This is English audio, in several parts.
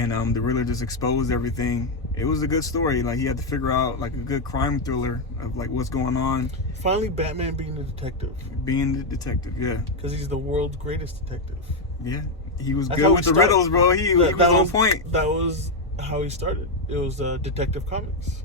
and the Riddler just exposed everything. It was a good story. Like, he had to figure out like a good crime thriller of like what's going on. Finally, Batman being the detective. Being the detective, yeah. Because he's the world's greatest detective. Yeah, he was good with the riddles, bro. He was on point. That was how he started. It was Detective Comics.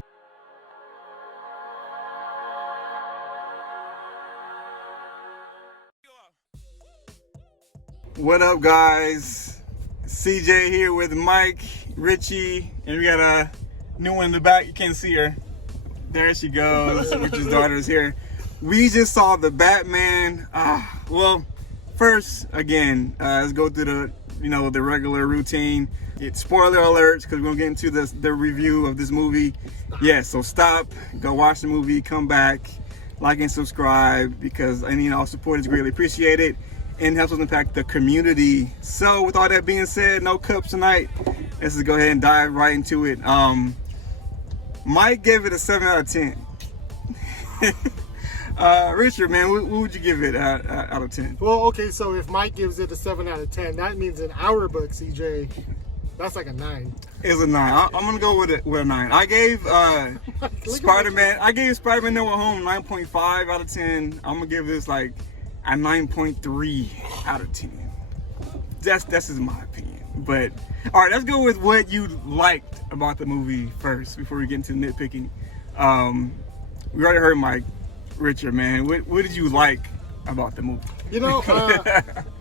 What up, guys? CJ here with Mike, Richie, and we got a new one in the back. You can't see her. There she goes. Richie's daughter is here. We just saw the Batman. Well, first, again, let's go through the regular routine. It's spoiler alerts because we're gonna get into the review of this movie. Yeah, so stop, go watch the movie, come back, like and subscribe because any and all support is greatly appreciated and helps us impact the community. So with all that being said, no cups tonight. Let's just go ahead and dive right into it. Mike gave it a 7 out of 10. Richard, man, what would you give it out of 10? Well, okay, so if Mike gives it a 7 out of 10, that means in our book, CJ, that's like a 9. It's a 9. I'm gonna go with a 9. I gave Spider-Man. I gave Spider-Man No Way Home 9.5 out of 10. I'm gonna give this like a 9.3 out of 10. That's just my opinion. But all right, let's go with what you liked about the movie first before we get into nitpicking. We already heard Mike. Richard, man, what did you like about the movie? You know,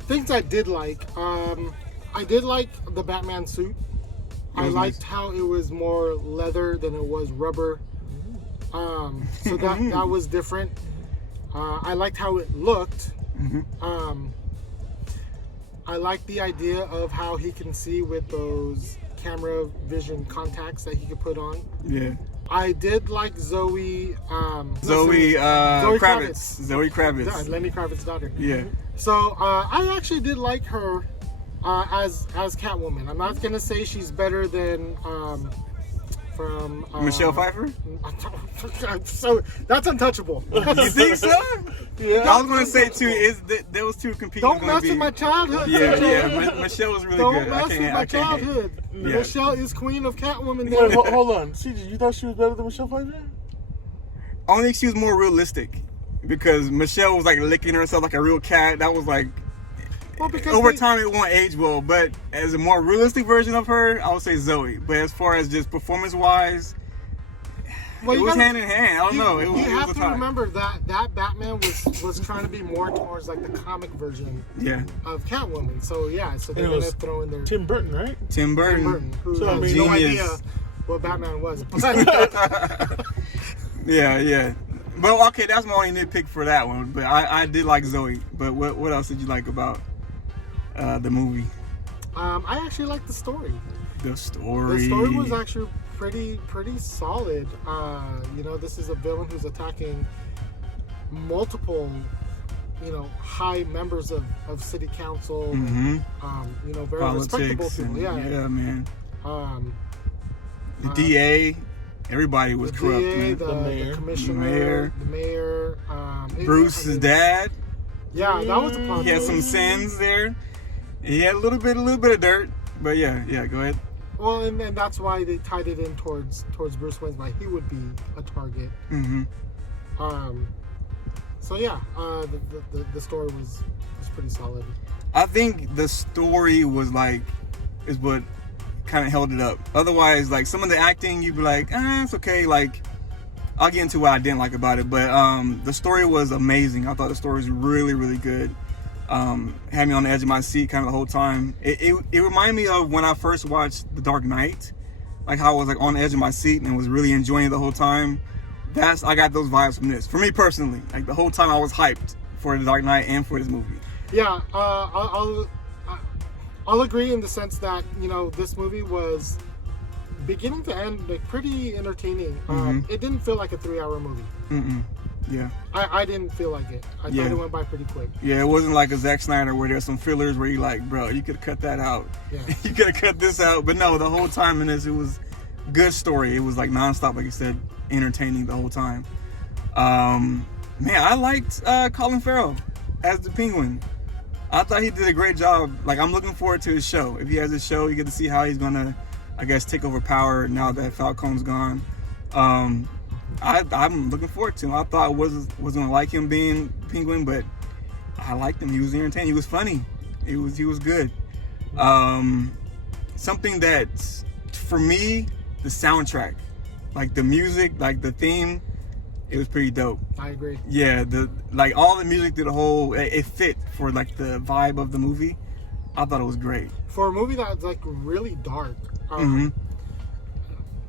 things I did like. I did like the Batman suit. I liked how it was more leather than it was rubber. So that was different. I liked how it looked. I liked the idea of how he can see with those camera vision contacts that he could put on. Yeah. I did like Zoe Kravitz. Zoe Kravitz. Yeah, Lenny Kravitz's daughter. Yeah. So I actually did like her as Catwoman. I'm not gonna say she's better than from Michelle Pfeiffer. So that's untouchable. You think so? Yeah. I was gonna say too. There was two competing. Don't mess with my childhood. Yeah. Michelle was really good. Don't mess with my childhood. Yeah. Michelle is queen of Catwoman. Wait, hold on. CJ, you thought she was better than Michelle Pfeiffer? I think she was more realistic because Michelle was like licking herself like a real cat. That was like. Well, because over time it won't age well, but as a more realistic version of her, I would say Zoe. But as far as just performance-wise, it was hand in hand. I don't know. You have to remember that Batman was trying to be more towards like the comic version of Catwoman. So they're gonna throw in there Tim Burton, right? Tim Burton, who has no idea what Batman was. Yeah. But okay, that's my only nitpick for that one. But I did like Zoe. But what else did you like about the movie? I actually liked the story. The story was actually pretty solid. This is a villain who's attacking multiple, high members of city council. Very politics respectable people. Yeah, man. The The DA, everybody was corrupt. DA, man. the commissioner, the mayor, Bruce's dad. Yeah, that was the problem. He had some sins there. He had a little bit of dirt, but yeah, go ahead. Well, and that's why they tied it in towards Bruce Wayne, why he would be a target. So yeah, the story was pretty solid. I think the story is what kind of held it up. Otherwise, like some of the acting, you'd be like, it's okay. Like, I'll get into what I didn't like about it, but the story was amazing. I thought the story was really, really good. Had me on the edge of my seat kind of the whole time. It reminded me of when I first watched The Dark Knight, like how I was like on the edge of my seat and was really enjoying it the whole time. I got those vibes from this. For me personally, like the whole time I was hyped for The Dark Knight and for this movie. Yeah, I'll agree in the sense that this movie was beginning to end like pretty entertaining. It didn't feel like a 3-hour movie. Yeah. I didn't feel like it. I thought it went by pretty quick. Yeah, it wasn't like a Zack Snyder where there's some fillers where you're like, bro, you could have cut that out. Yeah. You could have cut this out. But no, the whole time in this, it was good story. It was like nonstop, like you said, entertaining the whole time. Man, I liked Colin Farrell as the Penguin. I thought he did a great job. Like, I'm looking forward to his show. If he has his show, you get to see how he's gonna, I guess, take over power now that Falcone's gone. I'm looking forward to him. I thought I wasn't gonna like him being Penguin, but I liked him. He was entertaining. He was funny. He was good. Something that, for me, the soundtrack, like the music, like the theme, it was pretty dope. I agree. Yeah, all the music did it fit for like the vibe of the movie. I thought it was great. For a movie that's like really dark,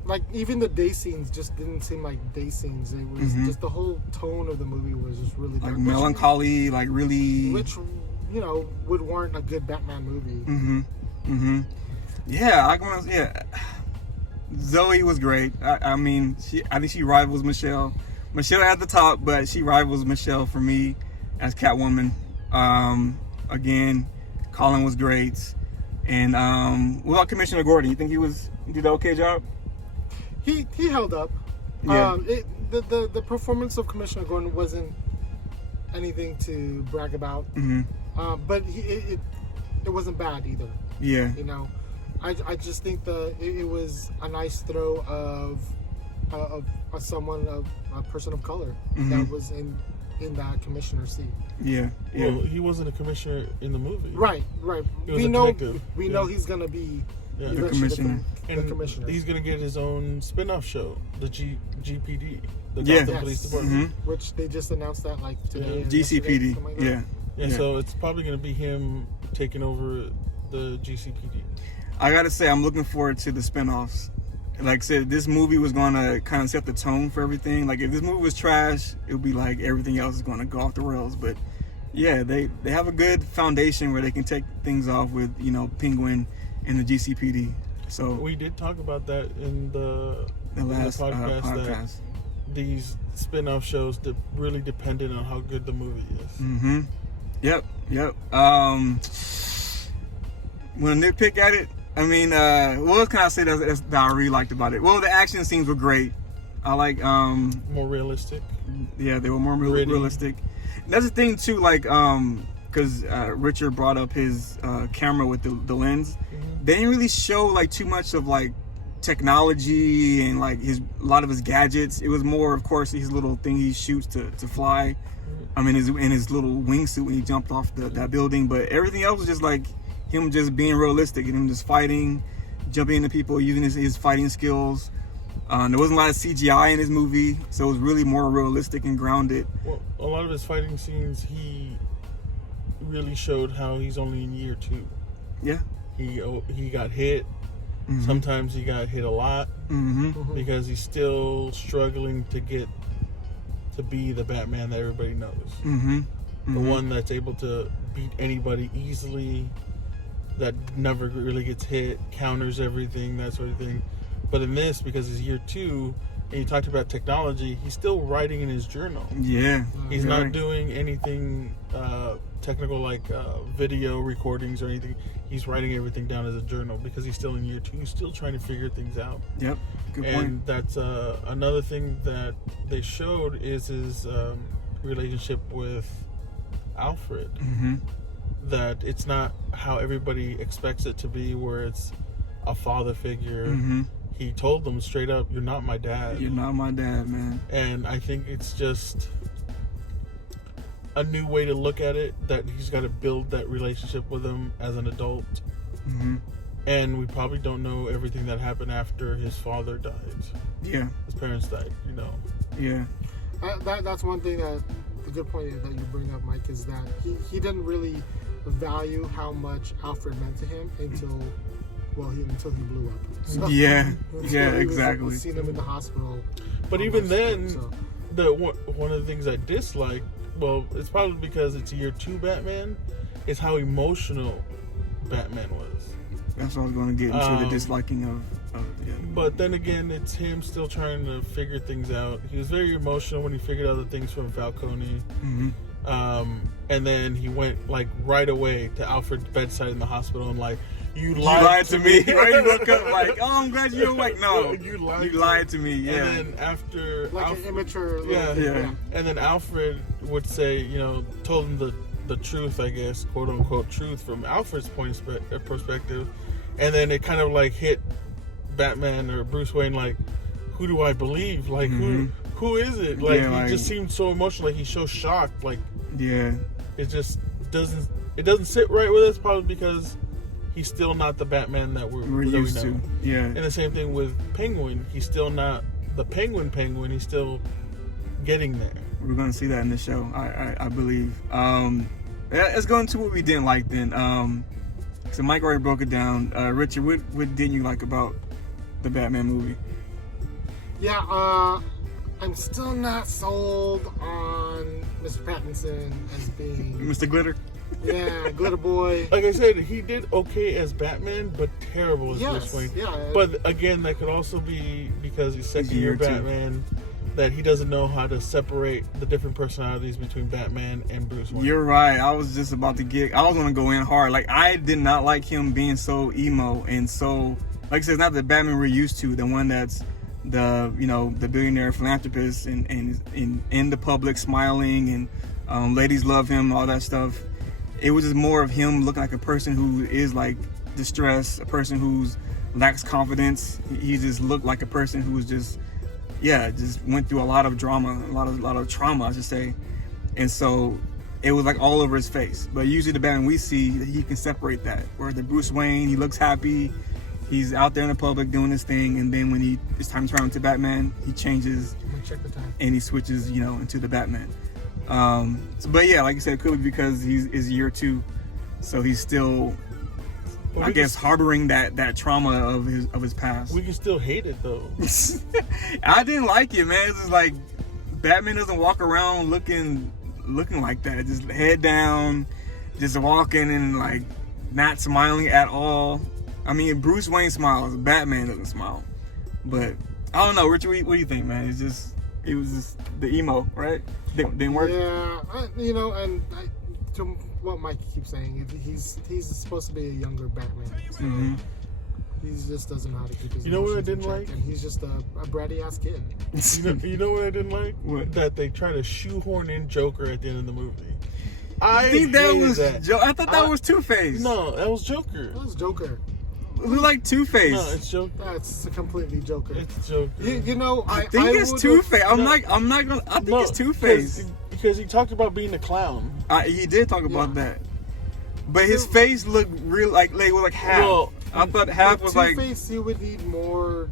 like even the day scenes just didn't seem like day scenes. It was just the whole tone of the movie was just really dark. Like melancholy, like really. Which, you know, would warrant a good Batman movie. Yeah, Zoe was great. I mean, I think she rivals Michelle. Michelle at the top, but she rivals Michelle for me as Catwoman. Again, Colin was great. And what about Commissioner Gordon? You think he did an okay job? He held up. Yeah. The performance of Commissioner Gordon wasn't anything to brag about. But it wasn't bad either. Yeah. You know, I just think it was a nice throw of a person of color that was in that commissioner seat. Yeah. Well, he wasn't a commissioner in the movie. Right. We know he's gonna be the commissioner. The commissioner. He's gonna get his own spin-off show, the GPD, the Gotham Police Department, which they just announced that like today. GCPD. Like yeah. So it's probably gonna be him taking over the GCPD. I gotta say, I'm looking forward to the spinoffs. Like I said, this movie was gonna kind of set the tone for everything. Like if this movie was trash, it would be like everything else is gonna go off the rails. But yeah, they have a good foundation where they can take things off with, you know, Penguin and the GCPD. So we did talk about that in the last podcast. podcast. That these spin-off shows really depended on how good the movie is. Yep. When I nitpick at it, I mean, what can I say that I really liked about it? Well, the action scenes were great. I like more realistic. Yeah, they were more realistic. That's the thing too, like because Richard brought up his camera with the lens. They didn't really show like too much of like technology and like a lot of his gadgets. It was more, of course, his little thing he shoots to fly. I mean, in his little wingsuit when he jumped off that building. But everything else was just like him just being realistic and him just fighting, jumping into people, using his fighting skills. There wasn't a lot of CGI in his movie, so it was really more realistic and grounded. Well, a lot of his fighting scenes, he really showed how he's only in year 2. Yeah. He got hit. Sometimes he got hit a lot because he's still struggling to get to be the Batman that everybody knows. The one that's able to beat anybody easily, that never really gets hit, counters everything, that sort of thing. But in this, because it's year 2, and you talked about technology, he's still writing in his journal. Yeah. He's not doing anything technical like video recordings or anything. He's writing everything down as a journal because he's still in year 2. He's still trying to figure things out. Yep. Good point. And that's another thing that they showed is his relationship with Alfred. That it's not how everybody expects it to be, where it's a father figure. He told them straight up, "You're not my dad. You're not my dad, man." And I think it's just a new way to look at it, that he's got to build that relationship with him as an adult. And we probably don't know everything that happened after his father died. Yeah. His parents died, you know. Yeah. That's one thing that the good point that you bring up, Mike, is that he didn't really value how much Alfred meant to him until he blew up. So, yeah, exactly. exactly. Seen him in the hospital. But even then, one of the things I dislike, well, it's probably because it's year 2 Batman, is how emotional Batman was. That's what I was going to get into, the disliking of yeah. But then again, it's him still trying to figure things out. He was very emotional when he figured out the things from Falcone. And then he went like right away to Alfred's bedside in the hospital and like, you lied to me. Right? You woke up like, oh, I'm glad you're awake. No, you lied to me. Yeah. And then after like Alfred, an immature. And then Alfred would say, told him the truth, I guess, quote unquote truth from Alfred's perspective, and then it kind of like hit Batman or Bruce Wayne like, who do I believe? Like who is it? Like he just seemed so emotional, like he's so shocked, like it just doesn't sit right with us, probably because he's still not the Batman that we're used to. Yeah. And the same thing with Penguin, he's still not the Penguin, he's still getting there. We're gonna see that in the show, I believe. Let's go into what we didn't like then. So Mike already broke it down. Richard, what didn't you like about the Batman movie? Yeah, I'm still not sold on Mr. Pattinson as being Mr. Glitter? Yeah, Glitter Boy. Like I said, he did okay as Batman, but terrible as Bruce Wayne. Yeah. But again, that could also be because he's second-year Batman, that he doesn't know how to separate the different personalities between Batman and Bruce Wayne. You're right. I was just about to I was going to go in hard. Like, I did not like him being so emo and so, like I said, it's not the Batman we're used to, the one that's the billionaire philanthropist and in the public smiling and ladies love him, all that stuff. It was just more of him looking like a person who is like distressed, a person who's lacks confidence. He just looked like a person who was just went through a lot of drama, a lot of trauma, I should say. And so it was like all over his face. But usually the Batman we see, he can separate that. Where the Bruce Wayne, he looks happy, he's out there in the public doing his thing, and then when it's time to turn into Batman, he changes and he switches, into the Batman. But yeah, like you said, it could be because he's year 2, so he's still, I guess, harboring that trauma of his past. We can still hate it though. I didn't like it, man. It's just like Batman doesn't walk around looking like that. Just head down, just walking and like not smiling at all. I mean, Bruce Wayne smiles, Batman doesn't smile. But I don't know, Richard. What do you think, man? It was just the emo, right? Didn't work. Yeah, to what Mike keeps saying, he's supposed to be a younger Batman. So he just doesn't know how to keep his. You know what I didn't like? And he's just a bratty ass kid. You know what I didn't like? What? That they try to shoehorn in Joker at the end of the movie. I think that was. I thought that was Two-Face. No, that was Joker. That was Joker. It looked like Two-Face. No, it's Joker. That's completely Joker. It's Joker. I think it's Two-Face. I think it's Two-Face. Because he talked about being a clown. He did talk about that. But his face looked real, like half. Well, I thought half was like. Two-Face, you would need more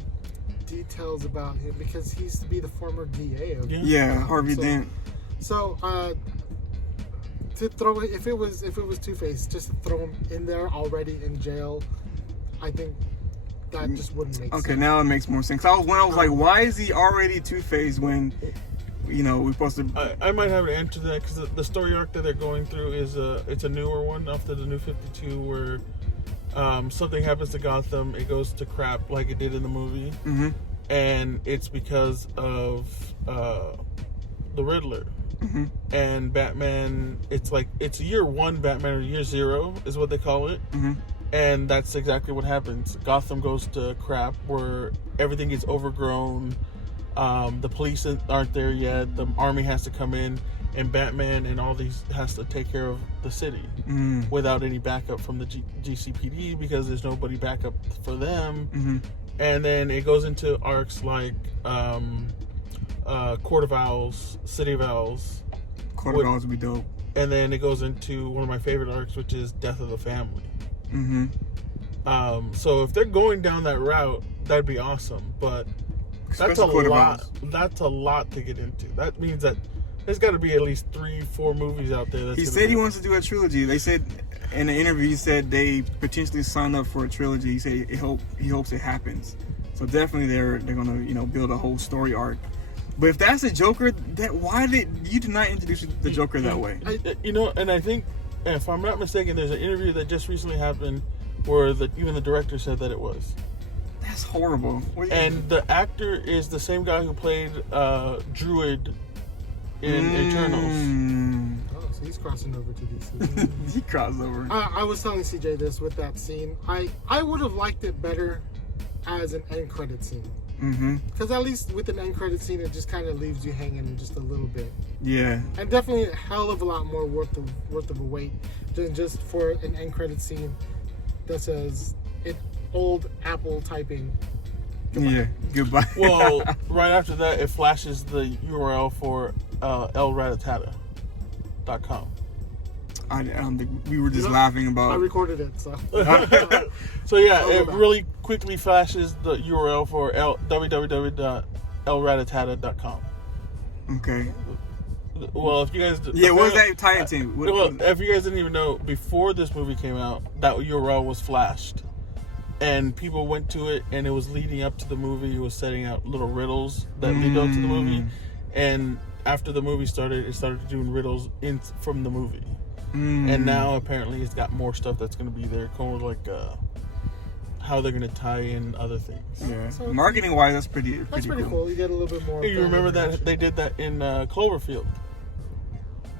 details about him because he used to be the former DA of. Yeah, Harvey Dent. So, to throw if it was Two-Face, just to throw him in there already in jail, I think that just wouldn't make sense. Okay, now it makes more sense. I was like, why is he already Two-Face when, we're supposed to... I might have an answer to that because the story arc that they're going through is it's a newer one after the New 52 where something happens to Gotham, it goes to crap like it did in the movie, and it's because of the Riddler. And Batman, it's year 1 Batman, or year 0 is what they call it. And that's exactly what happens. Gotham goes to crap where everything gets overgrown. The police aren't there yet. The army has to come in, and Batman and all these has to take care of the city without any backup from the GCPD because there's nobody backup for them. And then it goes into arcs like Court of Owls, City of Owls. Court of Owls would be dope. And then it goes into one of my favorite arcs, which is Death of the Family. So if they're going down that route, that'd be awesome. But that's a lot. That's a lot to get into. That means that there's got to be at least 3-4 movies out there. He said he wants to do a trilogy. They said in an interview, he said they potentially signed up for a trilogy. He said he hopes it happens. So definitely they're gonna build a whole story arc. But if that's a Joker, why did you not introduce the Joker that way? And I think, if I'm not mistaken, there's an interview that just recently happened where even the director said that it was. That's horrible. And the actor is the same guy who played Druid in Eternals. Oh, so he's crossing over to DC. He crossed over. I was telling CJ this with that scene. I would have liked it better as an end credit scene. Because at least with an end credit scene, it just kind of leaves you hanging just a little bit. Yeah. And definitely a hell of a lot more worth of a wait than just for an end credit scene that says it old Apple typing. Goodbye. Yeah. Goodbye. Well, right after that, it flashes the URL for elratatata.com. I don't think we were just laughing about. I recorded it, so. So yeah, it really quickly flashes the URL for www.elratatata.com. Okay. Well, if you guys... Yeah, what was that tie into? Well, if you guys didn't even know, before this movie came out, that URL was flashed. And people went to it, and it was leading up to the movie. It was setting out little riddles that lead up to the movie. And after the movie started, it started doing riddles from the movie. And now, apparently, it's got more stuff that's going to be there. Kind of like how they're going to tie in other things. Yeah. So Marketing-wise, that's pretty cool. You get a little bit more. You remember that they did that in Cloverfield?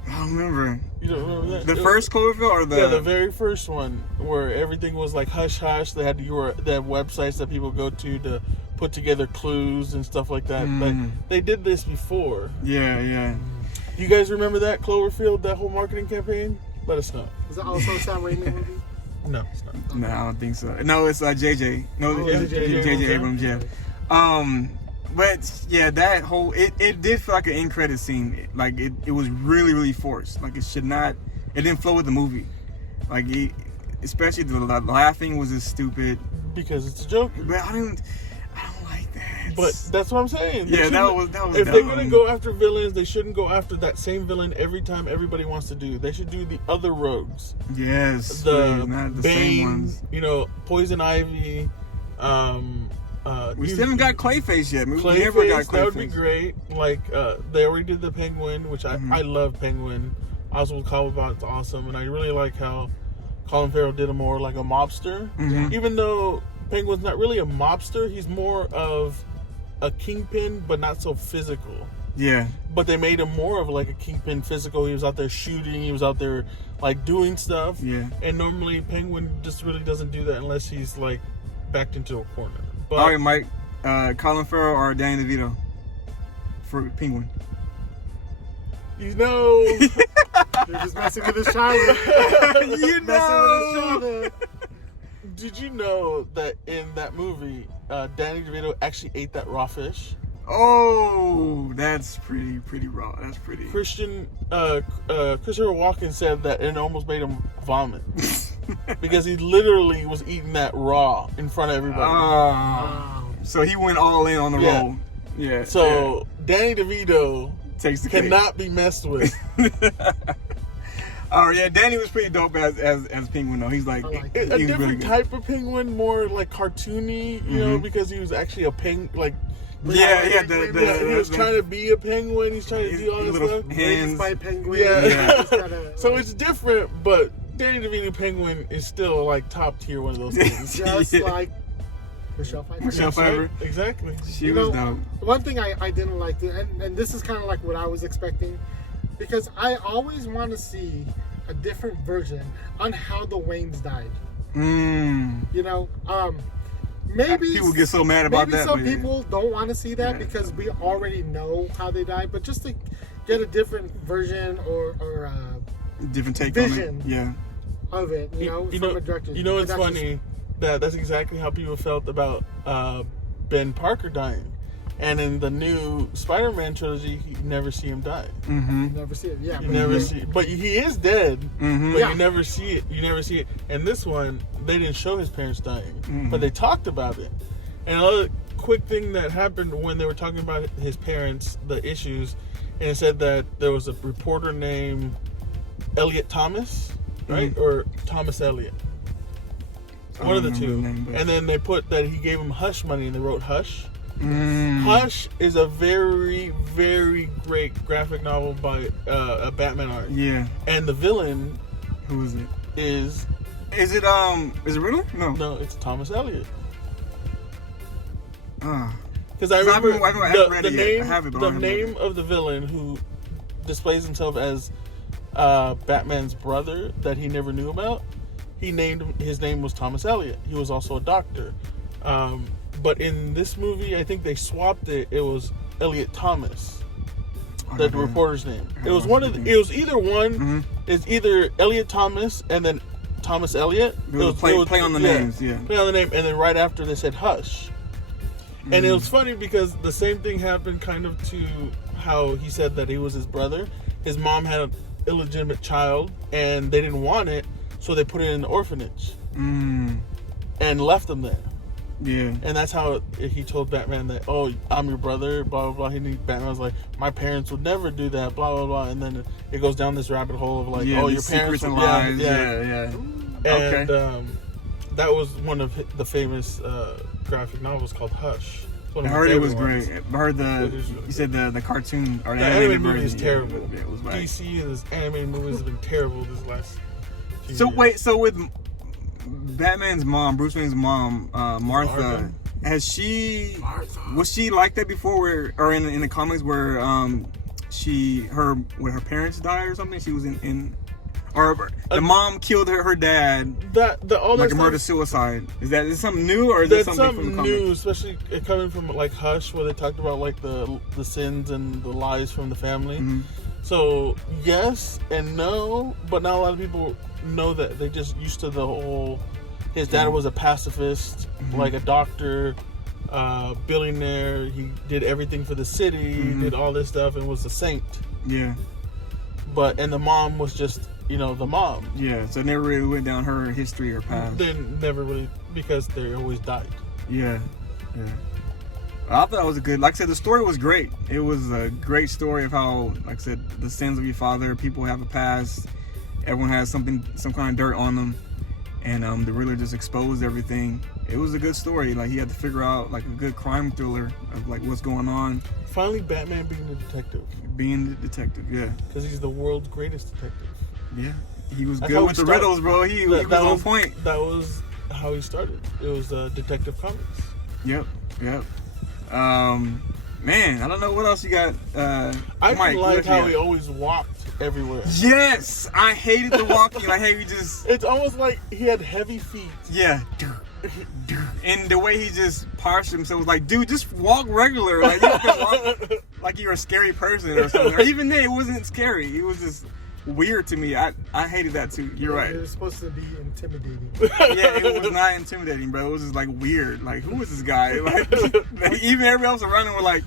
I don't remember. You don't remember that? The first Cloverfield or the... Yeah, the very first one where everything was like hush-hush. They had websites that people go to put together clues and stuff like that. But they did this before. Yeah. You guys remember that Cloverfield, that whole marketing campaign? Let us know. Is that also a Sam Raimi movie? No, it's not. No, I don't think so. No, it's JJ. No, yeah, it's J.J. JJ Abrams, yeah. But yeah, that whole it did feel like an end credit scene. Like it was really, really forced. Like it didn't flow with the movie. Like especially the laughing was just stupid. Because it's a joke. But I don't like that. But that's what I'm saying. Yeah, that was if dumb. they're gonna go after villains, they shouldn't go after that same villain every time everybody wants to do. They should do the other rogues. Yes, The please, not the Bane, same ones. Poison Ivy. We still haven't got Clayface yet. We Clayface, never got Clayface. that would be great. Like they already did the Penguin, which I love Penguin. Oswald Cobblepot's awesome, and I really like how Colin Farrell did him more like a mobster. Even though Penguin's not really a mobster, he's more of a kingpin, but not so physical. Yeah. But they made him more of like a kingpin physical. He was out there shooting. He was out there like doing stuff. Yeah. And normally Penguin just really doesn't do that unless he's like backed into a corner. But All right, Mike. Colin Farrell or Danny DeVito for Penguin? you know, You're just messing with his childhood. You Messing with his childhood. did you know that in that movie, Danny DeVito actually ate that raw fish? Oh, that's pretty raw. That's pretty. Christopher Walken said that it almost made him vomit because he literally was eating that raw in front of everybody. Wow. So he went all in on the Yeah. roll. Yeah. So Danny DeVito takes the cannot be messed with. Oh yeah, Danny was pretty dope as Penguin though. He's like, I like A he was different really good. type of penguin, more like cartoony, you know, because he was actually a penguin. Like, Yeah, he was trying to be a penguin. He's trying to do all this little stuff. hands. By Penguin. Yeah. Just kinda, So it's different, but Danny DeVito Penguin is still like top tier one of those things. just Yeah. like Michelle Pfeiffer. Michelle That's right. Pfeiffer. Exactly. She was dope. One thing I didn't like, and this is kind of like what I was expecting, because I always want to see a different version on how the Waynes died. You know, maybe People get so mad about maybe that. some but yeah. people don't want to see that Yeah. because we already know how they died, but just to get a different version or Different take vision. on it. Yeah. of it, from a director. You know, it's But that's funny that's exactly how people felt about Ben Parker dying. And in the new Spider-Man trilogy, you never see him die. Mm-hmm. You never see it. Yeah, You never see, but he is dead. Mm-hmm. But Yeah. you never see it. You never see it. And this one, they didn't show his parents dying, but they talked about it. And another quick thing that happened when they were talking about his parents, the issues, and it said that there was a reporter named Elliot Thomas, right, or Thomas Elliot, one of the two. And then they put that he gave him hush money, and they wrote Hush. Hush is a very, very great graphic novel by a Batman art. Yeah. And the villain Who is it? is Is it Riddler? No. it's Thomas Elliot. Ah. Because I I remember haven't read it yet. I have it, but I the haven't read name of the villain who displays himself as Batman's brother that he never knew about. His name was Thomas Elliot. He was also a doctor. But in this movie, I think they swapped it. It was Elliot Thomas, the reporter's name. It was one of the, it was either one. It's either Elliot Thomas and then Thomas Elliot. It was play on the names, yeah. Play on the name, and then right after they said Hush. And it was funny because the same thing happened kind of to how he said that he was his brother. His mom had an illegitimate child, and they didn't want it, so they put it in an orphanage and left him there. Yeah. And that's how he told Batman that, oh, I'm your brother, blah, blah, blah. Batman was like, my parents would never do that, blah, blah, blah. And then it goes down this rabbit hole of like, oh, your parents would, lies. Yeah. And that was one of the famous graphic novels called Hush. I heard it was great. I heard you said the cartoon or the animated movie is terrible. Yeah, it was right. DC and his animated movies have been terrible this last few So years. wait, so with Batman's mom, Bruce Wayne's mom, Martha, was she like that before, or in the comics where when her parents died or something? She was or the mom killed her dad. Like a murder suicide. Is that something new, or is that something from the comics? New, especially coming from like Hush, where they talked about like the sins and the lies from the family. So yes and no, but not a lot of people know that. They just used to the whole. His dad was a pacifist, like a doctor, billionaire. He did everything for the city. He did all this stuff and was a saint. Yeah. And the mom was just, the mom. Yeah. So it never really went down her history or past. They never really, because they always died. Yeah. I thought it was like I said, the story was great. It was a great story of how, like I said, the sins of your father, people have a past, everyone has some kind of dirt on them, and the Riddler just exposed everything. It was a good story. Like, he had to figure out like a good crime thriller of like what's going on. Finally, Batman being the detective. Yeah. Because he's the world's greatest detective. Yeah. He was good with the riddles, bro. He was on point. That was how he started. It was Detective Comics. Yep. Man, I don't know what else you got. I Mike, liked how he always walked everywhere. Yes, I hated the walking. I hate just. It's almost like he had heavy feet. Yeah. And the way he just parsed himself was like, dude, just walk regular. Like, you can walk like you're a scary person or something. Or even then, it wasn't scary. It was just weird to me. I hated that too. You're right. It was supposed to be intimidating. Yeah, it was not intimidating, bro. It was just like weird. Like, who is this guy? Like even everybody else around him were like,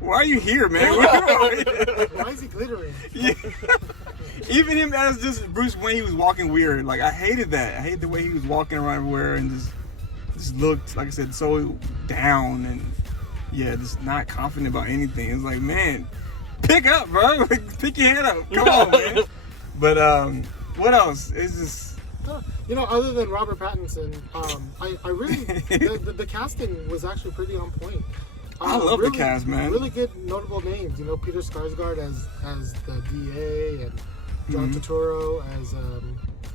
why are you here, man? Why is he glittering? Yeah. Even him as just Bruce Wayne, he was walking weird. Like, I hated that. I hated the way he was walking around everywhere and just looked, like I said, so down and just not confident about anything. It's like, man, pick up, bro. Like, pick your head up. Come on, man. But what else? It's just other than Robert Pattinson, I really the casting was actually pretty on point. I love the cast, man. Really good notable names. Peter Skarsgård as the DA and John Turturro as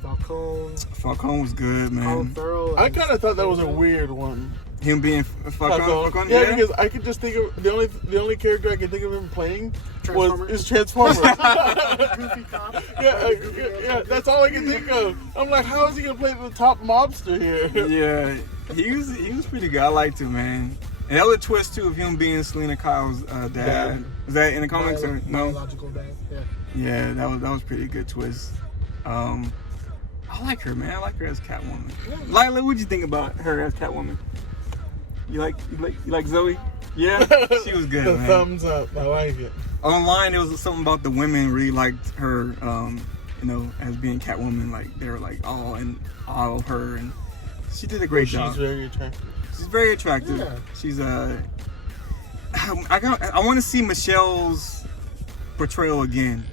Falcone. Falcone was good, man. Colin Farrell. I kind of thought that was a weird one. Him being Falcone? Yeah, because I could just think of the only character I could think of him playing is Transformers. Goofy cop. Yeah, that's all I can think of. I'm like, how is he gonna play the top mobster here? Yeah, he was pretty good. I liked him, man. And that was a twist too of him being Selena Kyle's dad. Yeah. Was that in the comics or no? Biological dad. Yeah. Yeah, that was pretty good twist. I like her, man. I like her as Catwoman. Lila, what'd you think about her as Catwoman? You like Zoe? Yeah, she was good. Man. Thumbs up. I like it. Online, there was something about the women really liked her. As being Catwoman, like they were like all in awe of her, and she did a great job. She's very attractive. She's very attractive. Yeah. She's I want to see Michelle's portrayal again,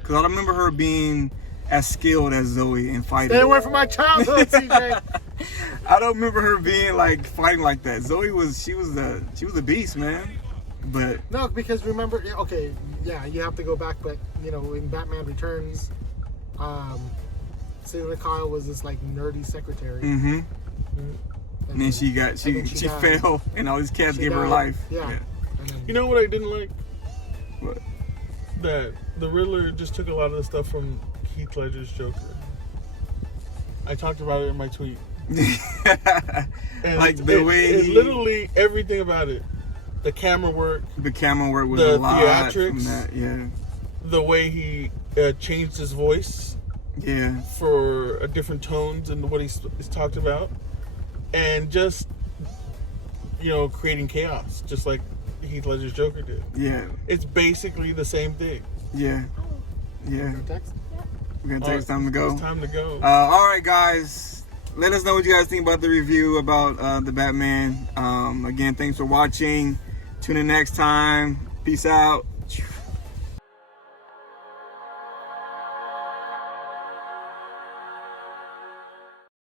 because I remember her being as skilled as Zoe in fighting. Stay away from my childhood, CJ. I don't remember her being like fighting like that. Zoe was a beast, man. But no, because remember, you have to go back, but in Batman Returns, Selena Kyle was this like nerdy secretary. Mm-hmm. And then she fell, and all these cats gave her life. Yeah. You know what I didn't like? What? That the Riddler just took a lot of the stuff from Heath Ledger's Joker. I talked about it in my tweet. And Like the way it literally everything about it. The camera work, the camera work was the a lot theatrics, from that. Yeah. the way he changed his voice Yeah. for a different tones and what he's talked about, and just creating chaos, just like Heath Ledger's Joker did. Yeah. It's basically the same thing. Yeah. Yeah. Text? We're gonna take time to go. It's time to go. All right, guys. Let us know what you guys think about the review about the Batman. Again, thanks for watching. Tune in next time. Peace out.